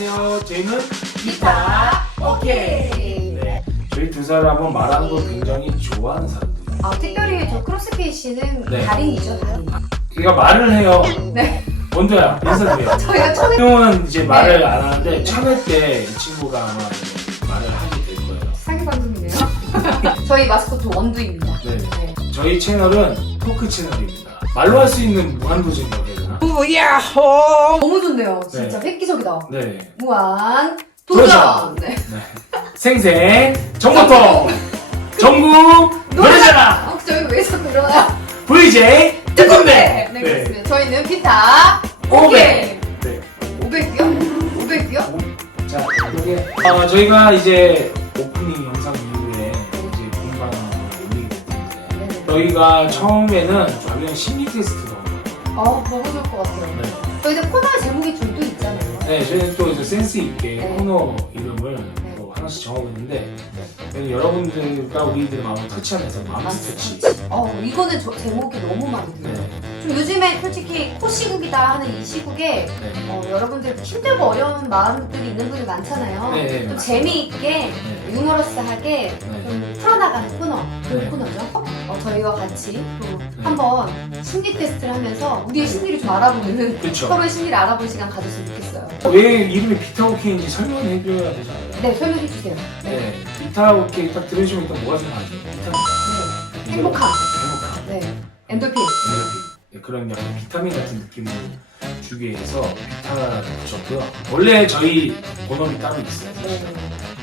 저희는 기타 오케이. 네. 저희 두 사람은 말하는 걸 굉장히 좋아하는 사람들이에요. 아 특별히 저 크로스핏 씨는 네. 달인이죠 달인. 그러니까 말을 해요. 네. 먼저야 인사드려요. 저희가 처음에 형은 이제 말을 네. 안 하는데 참회 때이 친구가 아마 이제 말을 하게 될 거예요. 사기 방송이네요. 저희 마스코트 원두입니다. 네. 네. 저희 채널은 토크 채널입니다. 말로 할 수 있는 무한도전이라고 해 야 되나? 너무 좋네요. 진짜 네. 획기적이다. 네. 무한 도전! 도전. 네. 생생 정보통 전국 노래자랑 어, 저희 왜 자꾸 이러나요? VJ 특공대. 네, 그렇습니다. 저희는 기타 500. 오케이. 네. 500이요? 500이요? 자, 이게 어, 저희가 이제 오프닝 영상 이후에 이제 공방을 올리게 될 텐데 네네. 저희가 처음에는 관련 심리 테스트가 어, 너무 좋을 것 같아요. 네. 저희는 코너 제목이 줄도 있잖아요. 네, 저희는 또 이제 센스 있게 네. 코너 이름을 네. 또 하나씩 정하고 있는데 저희는 여러분들과 우리들의 마음을 터치하면서 마음 스트레치. 어, 이거는 저, 제목이 너무 마음에 들어요. 네. 좀 요즘에 솔직히 코시국이다 하는 이 시국에 네. 어, 여러분들 힘들고 어려운 마음들이 있는 분들 많잖아요. 네, 네, 좀 맞습니다. 재미있게 네. 유머러스하게 네. 좀 풀어나가는 코너 그런 네. 코너죠. 어, 저희와 같이 또 네. 한번 심리 테스트를 하면서 우리의 심리를 좀 알아보는 그렇죠. 서로의 심리를 알아볼 시간 가졌으면 좋겠어요. 왜 이름이 비타오케인지 설명해 줘야 되잖아요. 네, 설명해 주세요. 네. 네. 비타오케 딱 들으시면 일단 뭐가 생각나죠? 네. 행복함. 행복함. 네. 엔돌핀. 네, 그런 약간 비타민 같은 느낌을 주기 위해서 비타를 붙였고요. 원래 저희 본업이 따로 있어요. 네.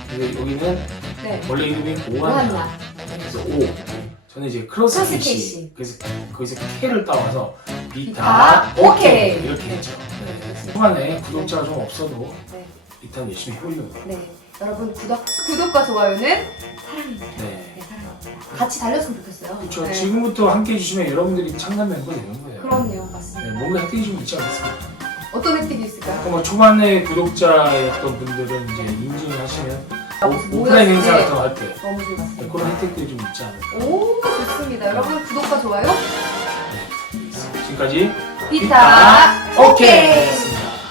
근데 여기는 네. 원래 이름이 오한나. 오한나. 그래서 오. 저는 이제 크로스핏이 크로스핏이. 그래서 거기서 K를 따와서 비타, 비타 오케이. 오케이 이렇게 했죠. 네. 네. 초반에 구독자가 좀 없어도 네. 비타는 열심히 해보려고. 네. 여러분 구독 구독과 좋아요는 사랑입니다. 네. 네, 사랑입니다. 같이 달렸으면 좋겠어요. 그렇죠. 네. 지금부터 함께 해주시면 여러분들이 창단 멤버 되는 거예요. 그런 내용 네, 봤습니다. 뭔가 혜택이 좀 있지 않겠습니까? 어떤 혜택이 있을까요? 아마 초반에 구독자였던 분들은 이제 인증을 하시면 아, 오프라인 행사 같은 거 할 때 너무 좋았어요. 네, 그런 혜택들이 좀 있지 않을까. 오 좋습니다. 여러분 구독과 좋아요 네, 지금까지 비타 오케이! 오케이.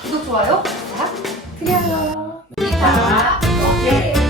구독 좋아요 자 드려요 네. 비타 오케이.